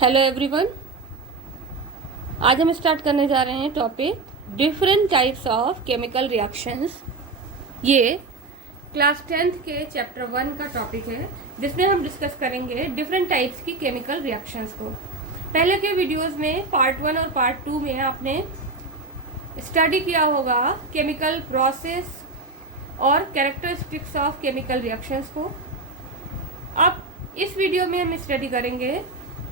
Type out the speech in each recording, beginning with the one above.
Hello everyone, आज हम start करने जा रहे हैं topic different types of chemical reactions. ये क्लास 10th के चैप्टर 1 का टॉपिक है, जिसमें हम डिस्कस करेंगे डिफरेंट टाइप्स की केमिकल रिएक्शंस को। पहले के वीडियोस में पार्ट 1 और पार्ट 2 में आपने स्टडी किया होगा केमिकल प्रोसेस और कैरेक्टरिस्टिक्स ऑफ केमिकल रिएक्शंस को। अब इस वीडियो में हम स्टडी करेंगे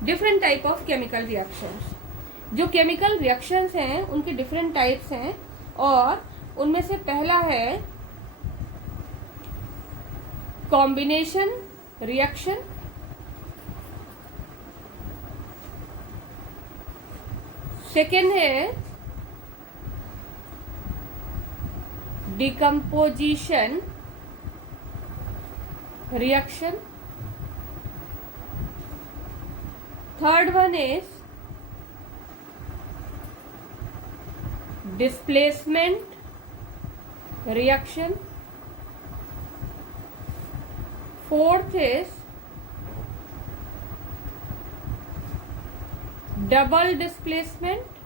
different type of chemical reactions. जो केमिकल रिएक्शंस हैं उनके डिफरेंट टाइप्स हैं, और उनमें से पहला है कॉम्बिनेशन रिएक्शन, सेकेंड है decomposition reaction, third one is displacement reaction, fourth is double displacement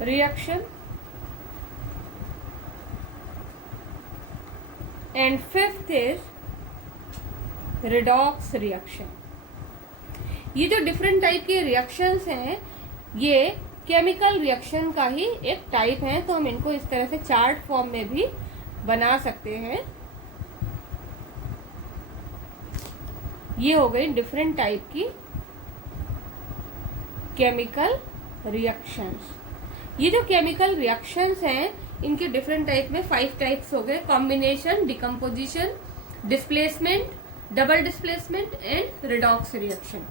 reaction, and fifth is redox reaction. ये जो डिफरेंट टाइप के रिएक्शंस हैं ये केमिकल रिएक्शन का ही एक टाइप है, तो हम इनको इस तरह से चार्ट फॉर्म में भी बना सकते हैं। ये हो गई डिफरेंट टाइप की केमिकल रिएक्शंस। ये जो केमिकल रिएक्शंस हैं इनके डिफरेंट टाइप में 5 टाइप्स हो गए: combination, decomposition, displacement, double displacement and redox reaction.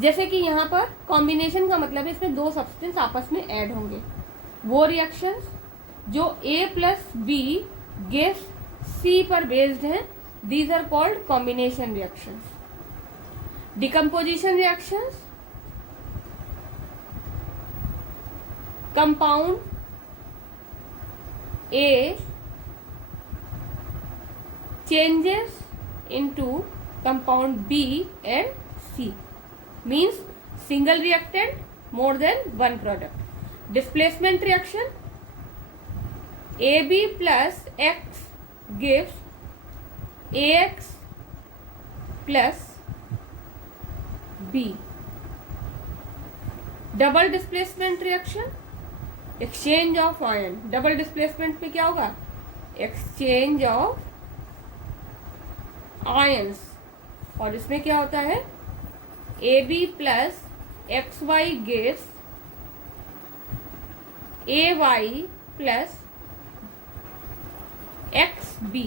जैसे कि यहाँ पर कॉम्बिनेशन का मतलब है इसमें दो सब्सटेंस आपस में ऐड होंगे। वो रिएक्शंस जो A plus B gives C पर बेस्ड हैं, these are called combination reactions. Decomposition reactions compound A changes into compound B and C, means single reactant more than one product. Displacement reaction, AB plus X gives AX plus B. Double displacement reaction, exchange of ion. Double displacement में क्या होगा? Exchange of ions, और इसमें क्या होता है AB plus XY gives AY plus XB।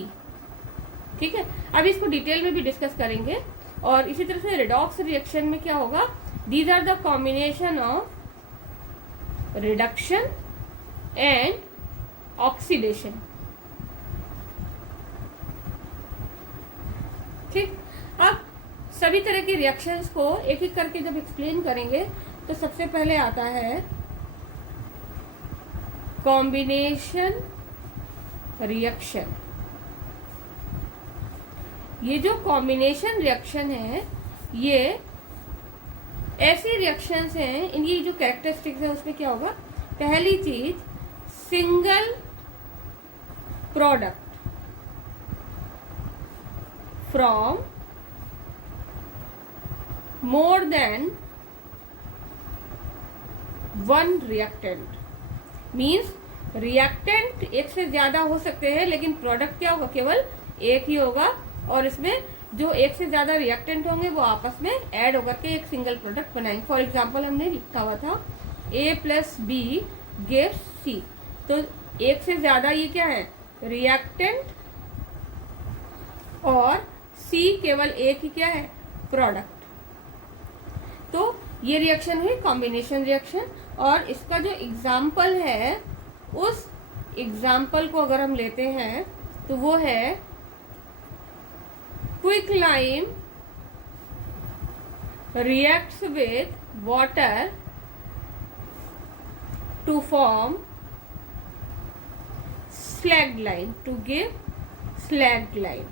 ठीक है, अब इसको डिटेल में भी डिस्कस करेंगे। और इसी तरह से रिडॉक्स रिएक्शन में क्या होगा? These are the combination of reduction and oxidation. ठीक, अब सभी तरह के रिएक्शंस को एक एक करके जब एक्सप्लेन करेंगे तो सबसे पहले आता है कॉम्बिनेशन रिएक्शन। ये जो कॉम्बिनेशन रिएक्शन है ये ऐसे रिएक्शंस हैं, इनकी जो कैरेक्टरिस्टिक्स है उसमें क्या होगा? पहली चीज, single product from more than one reactant, means reactant एक से ज्यादा हो सकते हैं लेकिन प्रोडक्ट क्या होगा? केवल एक ही होगा, और इसमें जो एक से ज्यादा रिएक्टेंट होंगे वो आपस में ऐड होकर के एक सिंगल प्रोडक्ट बनाएंगे। फॉर एग्जांपल हमने लिखा हुआ था A plus B gives C, तो एक से ज्यादा ये क्या है? रिएक्टेंट, और C केवल एक ही क्या है? प्रोडक्ट। तो ये रिएक्शन हुई कॉम्बिनेशन रिएक्शन। और इसका जो एग्जाम्पल है उस एग्जाम्पल को अगर हम लेते हैं तो वो है quicklime reacts with water to form slag line, to give slag line.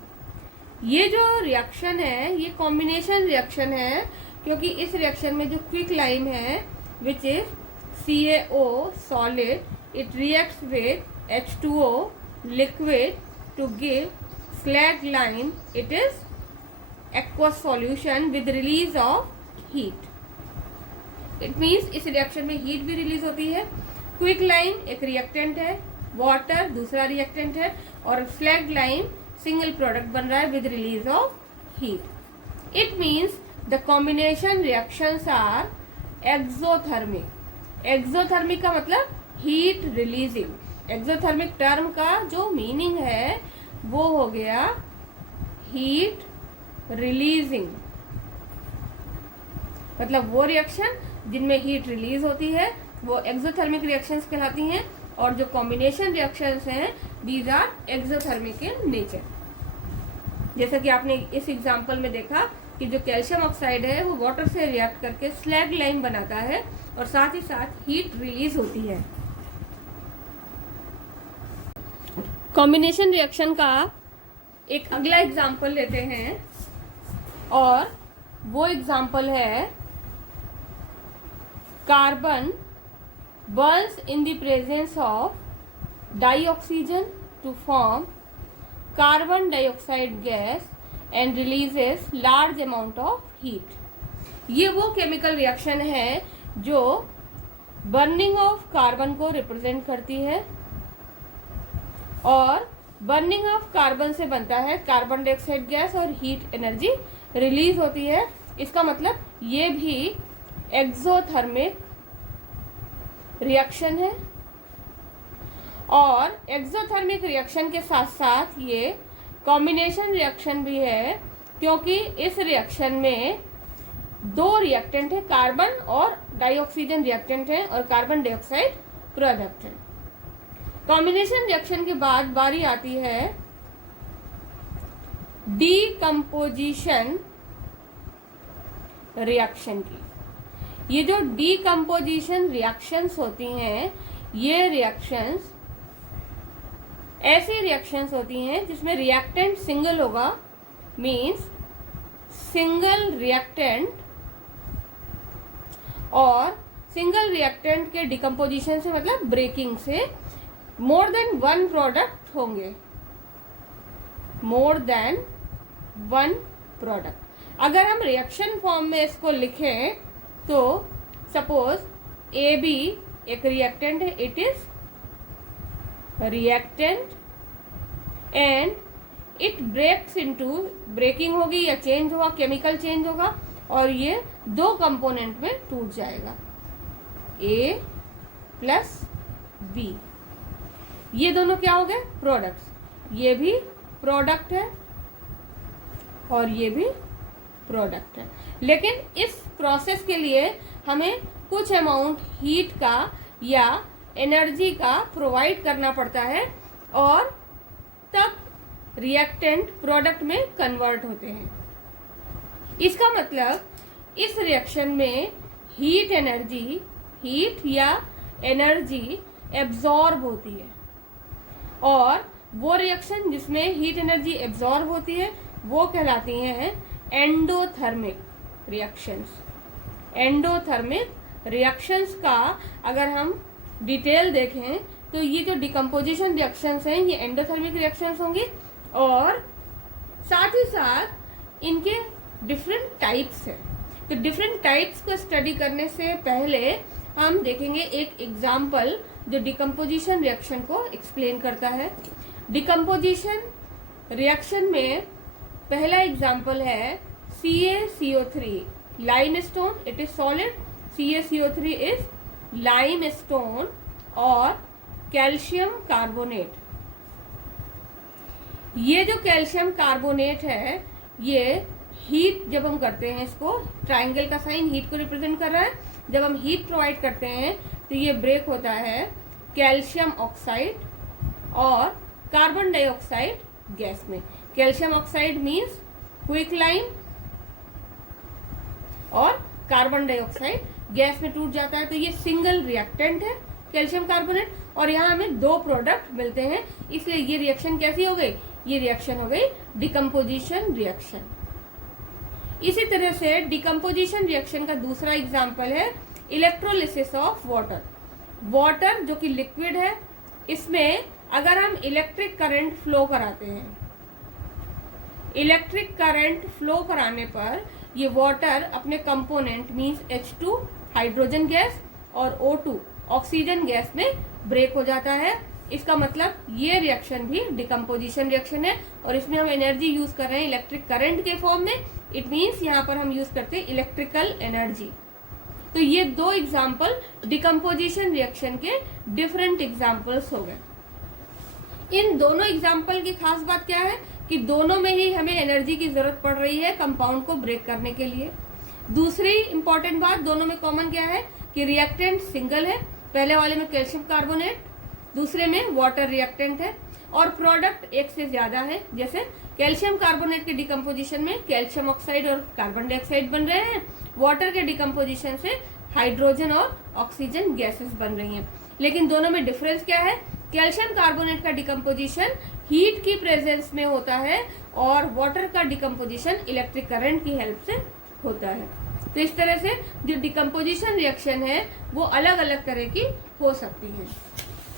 ये जो रिएक्शन है ये कॉम्बिनेशन रिएक्शन है, क्योंकि इस रिएक्शन में जो क्विक लाइम है which is CaO solid, it reacts with H2O liquid to give slag lime. It is aqueous solution with release of heat. It means इस रिएक्शन में हीट भी रिलीज होती है। क्विक लाइम एक reactant है, water दूसरा reactant है, और स्लैग लाइम सिंगल प्रोडक्ट बन रहा है with release of heat. It means the combination reactions are exothermic. Exothermic का मतलब हीट रिलीजिंग। एक्सोथर्मिक टर्म का जो मीनिंग है वो हो गया हीट रिलीजिंग, मतलब वो रिएक्शन जिनमें हीट रिलीज होती है वो एक्सोथर्मिक रिएक्शंस कहलाती हैं, और जो कॉम्बिनेशन रिएक्शंस हैं these are exothermic in nature. जैसा कि आपने इस एग्जांपल में देखा कि जो कैल्शियम ऑक्साइड है वो वाटर से रिएक्ट करके स्लैग लाइम बनाता है और साथ ही साथ हीट रिलीज होती है। कॉम्बिनेशन रिएक्शन का एक अगला एग्जांपल लेते हैं, और वो एग्जांपल है carbon burns in the presence of dioxygen to form carbon dioxide gas and releases large amount of heat. ये वो केमिकल रिएक्शन है जो बर्निंग ऑफ कार्बन को रिप्रेजेंट करती है, और बर्निंग ऑफ कार्बन से बनता है कार्बन डाइऑक्साइड गैस और हीट एनर्जी रिलीज होती है। इसका मतलब ये भी एक्सोथर्मिक रिएक्शन है, और एक्सोथर्मिक रिएक्शन के साथ साथ ये कॉम्बिनेशन रिएक्शन भी है, क्योंकि इस रिएक्शन में दो रिएक्टेंट है, कार्बन और डाइऑक्सीजन रिएक्टेंट है और कार्बन डाइऑक्साइड प्रोडक्ट है। कॉम्बिनेशन रिएक्शन के बाद बारी आती है डीकम्पोजिशन रिएक्शन की। ये जो डीकम्पोजिशन रिएक्शंस होती हैं ये रिएक्शंस ऐसी रिएक्शंस होती हैं जिसमें रिएक्टेंट सिंगल होगा, मींस सिंगल रिएक्टेंट, और सिंगल रिएक्टेंट के डिकम्पोजिशन से मतलब ब्रेकिंग से मोर देन वन प्रोडक्ट होंगे, मोर देन वन प्रोडक्ट। अगर हम रिएक्शन फॉर्म में इसको लिखें तो सपोज ए बी एक रिएक्टेंट है, it is reactant and it breaks into, breaking होगी या चेंज होगा, केमिकल चेंज होगा और ये दो कंपोनेंट में टूट जाएगा, ए प्लस बी। ये दोनों क्या हो गए? प्रोडक्ट्स। ये भी प्रोडक्ट है और ये भी प्रोडक्ट है, लेकिन इस प्रोसेस के लिए हमें कुछ अमाउंट हीट का या एनर्जी का प्रोवाइड करना पड़ता है और तब रिएक्टेंट प्रोडक्ट में कन्वर्ट होते हैं। इसका मतलब इस रिएक्शन में हीट एनर्जी, हीट या एनर्जी एब्जॉर्ब होती है, और वो रिएक्शन जिसमें हीट एनर्जी एब्जॉर्ब होती है वो कहलाती हैं एंडोथर्मिक रिएक्शंस। एंडोथर्मिक रिएक्शंस का अगर हम डिटेल देखें तो ये जो डिकम्पोजिशन रिएक्शंस हैं ये एंडोथर्मिक रिएक्शंस होंगी, और साथ ही साथ इनके डिफरेंट टाइप्स हैं। तो डिफरेंट टाइप्स को स्टडी करने से पहले हम देखेंगे एक एग्जाम्पल जो डिकम्पोजिशन रिएक्शन को एक्सप्लेन करता है। डिकम्पोजिशन रिएक्शन में पहला एग्जाम्पल है CaCO3 limestone, it is solid, CaCO3 is limestone, और कैल्शियम कार्बोनेट। ये जो कैल्शियम कार्बोनेट है ये हीट जब हम करते हैं, इसको ट्राइंगल का साइन हीट को रिप्रेजेंट कर रहा है, जब हम हीट प्रोवाइड करते हैं तो ये ब्रेक होता है कैल्शियम ऑक्साइड और कार्बन डाइऑक्साइड गैस में। Calcium oxide means quick lime और कार्बन डाइऑक्साइड गैस में टूट जाता है, तो ये सिंगल रिएक्टेंट है कैल्शियम कार्बोनेट, और यहाँ हमें दो प्रोडक्ट मिलते हैं, इसलिए ये रिएक्शन कैसी हो गई? ये रिएक्शन हो गई डिकम्पोजिशन रिएक्शन। इसी तरह से डिकम्पोजिशन रिएक्शन का दूसरा एग्जाम्पल है इलेक्ट्रोलिसिस ऑफ वाटर। वाटर जो कि लिक्विड है, इसमें अगर हम इलेक्ट्रिक करंट फ्लो कराते हैं, इलेक्ट्रिक करंट फ्लो कराने पर ये वाटर अपने component means H2 hydrogen gas और O2 ऑक्सीजन गैस में ब्रेक हो जाता है। इसका मतलब ये रिएक्शन भी डिकम्पोजिशन रिएक्शन है और इसमें हम एनर्जी यूज कर रहे हैं इलेक्ट्रिक करंट के फॉर्म में। इट मींस यहाँ पर हम यूज करते हैं इलेक्ट्रिकल एनर्जी। तो ये दो एग्जाम्पल डिकम्पोजिशन रिएक्शन के डिफरेंट एग्जाम्पल्स हो गए। इन दोनों एग्जाम्पल की खास बात क्या है कि दोनों में ही हमें एनर्जी की जरूरत पड़ रही है कंपाउंड को ब्रेक करने के लिए। दूसरी इंपॉर्टेंट बात, दोनों में कॉमन क्या है कि रिएक्टेंट सिंगल है। पहले वाले में कैल्शियम कार्बोनेट, दूसरे में वाटर रिएक्टेंट है और प्रोडक्ट एक से ज्यादा है। जैसे कैल्शियम कार्बोनेट के डिकम्पोजिशन में कैल्शियम ऑक्साइड और कार्बन डाइऑक्साइड बन रहे हैं, वाटर के डिकम्पोजिशन से हाइड्रोजन और ऑक्सीजन गैसेस बन रही हैं। लेकिन दोनों में डिफरेंस क्या है, कैल्शियम कार्बोनेट का डिकम्पोजिशन हीट की प्रेजेंस में होता है और वाटर का डिकम्पोजिशन इलेक्ट्रिक करंट की हेल्प से होता है। तो इस तरह से जो डिकम्पोजिशन रिएक्शन है वो अलग अलग तरह की हो सकती है।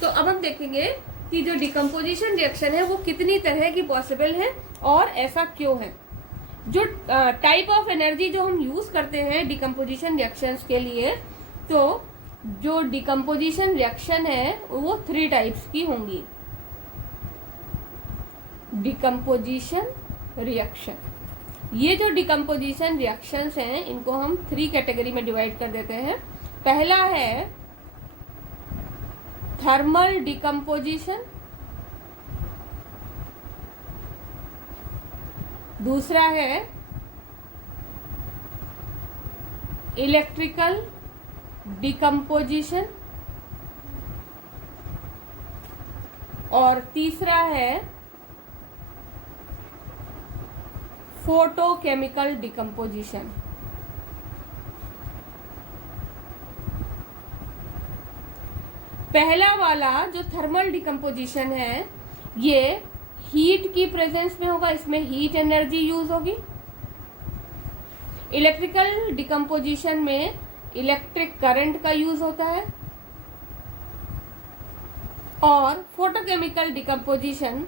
तो अब हम देखेंगे कि जो डिकम्पोजिशन रिएक्शन है वो कितनी तरह की पॉसिबल है और ऐसा क्यों है। जो टाइप ऑफ एनर्जी जो हम यूज करते हैं डिकम्पोजिशन रिएक्शंस के लिए, तो जो डिकम्पोजिशन रिएक्शन है वो 3 टाइप्स की होंगी। डिकम्पोजिशन रिएक्शन, ये जो डिकम्पोजिशन रिएक्शंस हैं इनको हम 3 कैटेगरी में डिवाइड कर देते हैं। पहला है थर्मल डिकम्पोजिशन, दूसरा है इलेक्ट्रिकल डिकम्पोजिशन और तीसरा है फोटोकेमिकल डिकम्पोजिशन। पहला वाला जो थर्मल डिकम्पोजिशन है ये हीट की प्रेजेंस में होगा, इसमें हीट एनर्जी यूज होगी। इलेक्ट्रिकल डिकम्पोजिशन में इलेक्ट्रिक करंट का यूज होता है और फोटोकेमिकल डिकम्पोजिशन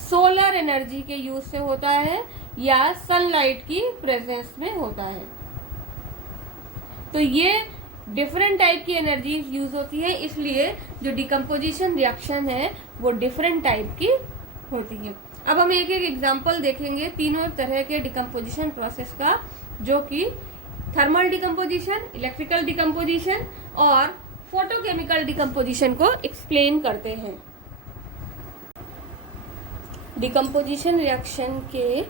सोलर एनर्जी के यूज से होता है या सनलाइट की प्रेजेंस में होता है। तो ये डिफरेंट टाइप की एनर्जी यूज होती है, इसलिए जो डिकम्पोजिशन रिएक्शन है वो डिफरेंट टाइप की होती है। अब हम एक एक एग्जांपल देखेंगे तीनों तरह के डिकम्पोजिशन प्रोसेस का, जो कि थर्मल डिकम्पोजिशन, इलेक्ट्रिकल डिकम्पोजिशन और फोटोकेमिकल डिकम्पोजिशन को एक्सप्लेन करते हैं। डिकम्पोजिशन रिएक्शन के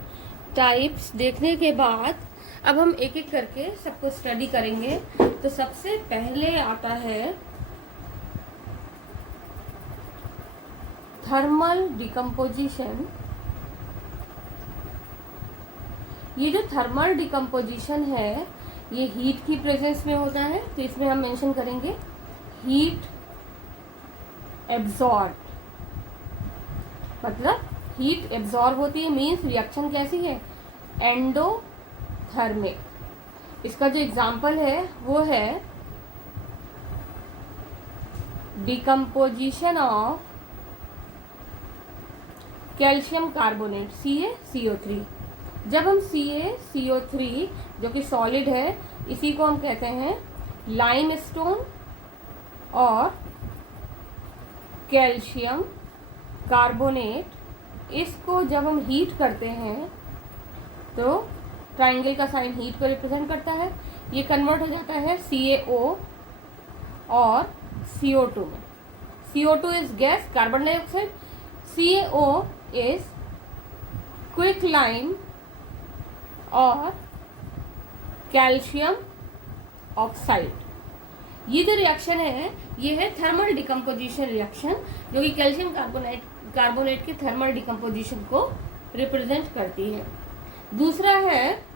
टाइप्स देखने के बाद अब हम एक एक करके सबको स्टडी करेंगे। तो सबसे पहले आता है थर्मल डिकम्पोजिशन। ये जो थर्मल डिकम्पोजिशन है ये हीट की प्रेजेंस में होता है, तो इसमें हम मेंशन करेंगे हीट एब्जॉर्ब, मतलब हीट एब्जॉर्ब होती है, मीन्स रिएक्शन कैसी है एंडोथर्मिक। इसका जो एग्जाम्पल है वो है decomposition of calcium carbonate CaCO3। जब हम CaCO3 जो कि सॉलिड है इसी को हम कहते हैं लाइमस्टोन और कैल्शियम कार्बोनेट, इसको जब हम हीट करते हैं तो ट्राइंगल का साइन हीट को रिप्रेजेंट करता है, ये कन्वर्ट हो जाता है CaO और CO2 में। CO2 is gas, carbon dioxide, CaO is quick lime और कैल्शियम ऑक्साइड। ये जो रिएक्शन है ये है थर्मल डिकम्पोजिशन रिएक्शन, जो कि कैल्शियम कार्बोनेट के थर्मल डिकम्पोजिशन को रिप्रेजेंट करती है। दूसरा है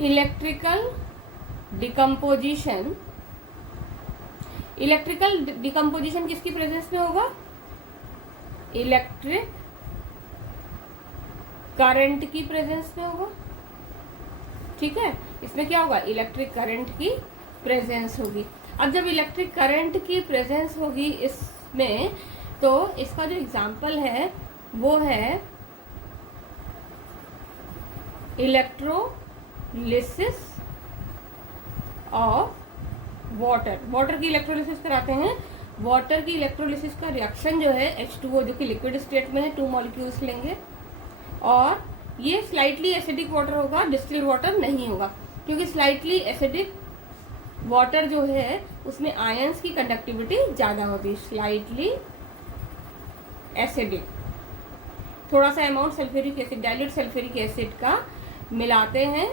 इलेक्ट्रिकल डिकम्पोजिशन। इलेक्ट्रिकल डिकम्पोजिशन किसकी प्रेजेंस में होगा इलेक्ट्रिक करंट की प्रेजेंस में होगा। ठीक है, इसमें क्या होगा, इलेक्ट्रिक करंट की प्रेजेंस होगी। अब जब इलेक्ट्रिक करंट की प्रेजेंस होगी इसमें, तो इसका जो एग्जाम्पल है वो है इलेक्ट्रोलिसिस ऑफ वाटर। वाटर की इलेक्ट्रोलिसिस कराते हैं। वाटर की इलेक्ट्रोलिसिस का रिएक्शन जो है H2O, जो कि लिक्विड स्टेट में है, 2 मॉलिक्यूल्स लेंगे और ये स्लाइटली एसिडिक वाटर होगा, डिस्टिल्ड वाटर नहीं होगा, क्योंकि स्लाइटली एसिडिक वाटर जो है उसमें आयंस की कंडक्टिविटी ज्यादा होती है। स्लाइटली एसिडिक, थोड़ा सा amount sulphuric acid, dilute sulphuric acid का मिलाते हैं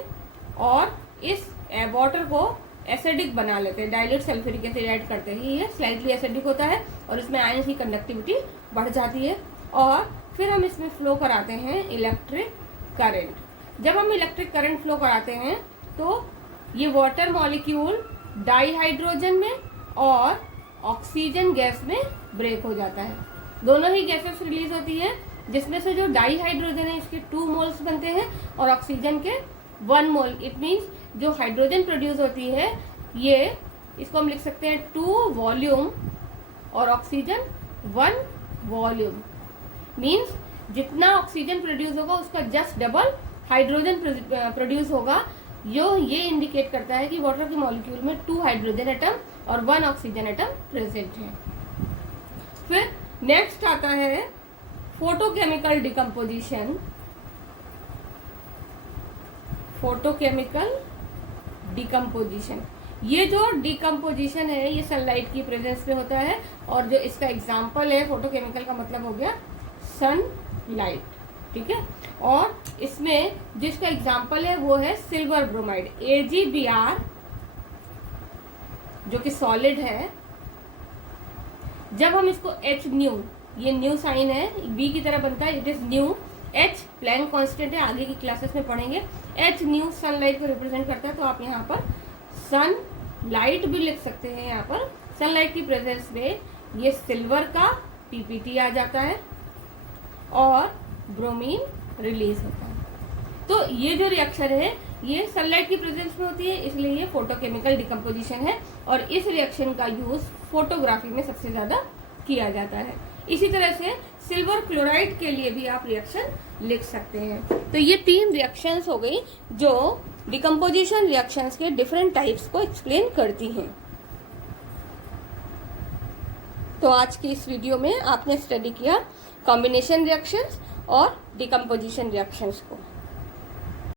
और इस वाटर को एसिडिक बना लेते हैं। डाइल्यूट सल्फ्यूरिक एसिड ऐड करते ही ये स्लाइटली एसिडिक होता है और इसमें आयंस की कंडक्टिविटी बढ़ जाती है और फिर हम इसमें फ्लो कराते हैं इलेक्ट्रिक करंट। जब हम इलेक्ट्रिक करंट फ्लो कराते हैं तो ये वाटर मॉलिक्यूल डाईहाइड्रोजन में और ऑक्सीजन गैस में ब्रेक हो जाता है। दोनों ही गैसेस रिलीज होती है, जिसमें से जो डाईहाइड्रोजन है इसके 2 मोल्स बनते हैं और ऑक्सीजन के 1 मोल। इट मीन्स जो हाइड्रोजन प्रोड्यूस होती है ये, इसको हम लिख सकते हैं 2 वॉल्यूम और ऑक्सीजन 1 वॉल्यूम। मीन्स जितना ऑक्सीजन प्रोड्यूस होगा उसका जस्ट डबल हाइड्रोजन प्रोड्यूस होगा। ये इंडिकेट करता है कि वाटर के मॉलिक्यूल में 2 हाइड्रोजन एटम और 1 ऑक्सीजन एटम प्रेजेंट है। फिर नेक्स्ट आता है फोटोकेमिकल डिकम्पोजिशन। फोटोकेमिकल डिकम्पोजिशन, ये जो डिकम्पोजिशन है ये सनलाइट की प्रेजेंस में होता है और जो इसका एग्जाम्पल है, फोटोकेमिकल का मतलब हो गया सनलाइट। ठीक है, और इसमें जिसका एग्जाम्पल है वो है सिल्वर ब्रोमाइड, AgBr, जो कि सॉलिड है। जब हम इसको H न्यू, ये न्यू साइन है, B की तरह बनता है, it is nu. H Planck constant है, आगे की क्लासेस में पढ़ेंगे। H न्यू सनलाइट को रिप्रेजेंट करता है, तो आप यहाँ पर सनलाइट भी लिख सकते हैं। यहाँ पर सनलाइट की प्रेजेंस में ये सिल्वर का PPT आ जाता है और ब्रोमीन रिलीज होता है। तो ये जो रिएक्शन है ये सनलाइट की प्रेजेंस में होती है, इसलिए ये फोटोकेमिकल डिकम्पोजिशन है और इस रिएक्शन का यूज फोटोग्राफी में सबसे ज्यादा किया जाता है। इसी तरह से सिल्वर क्लोराइड के लिए भी आप रिएक्शन लिख सकते हैं। तो ये 3 रिएक्शंस हो गई जो डिकम्पोजिशन रिएक्शंस के डिफरेंट टाइप्स को एक्सप्लेन करती हैं। तो आज की इस वीडियो में आपने स्टडी किया कॉम्बिनेशन रिएक्शंस और डिकम्पोजिशन रिएक्शंस को।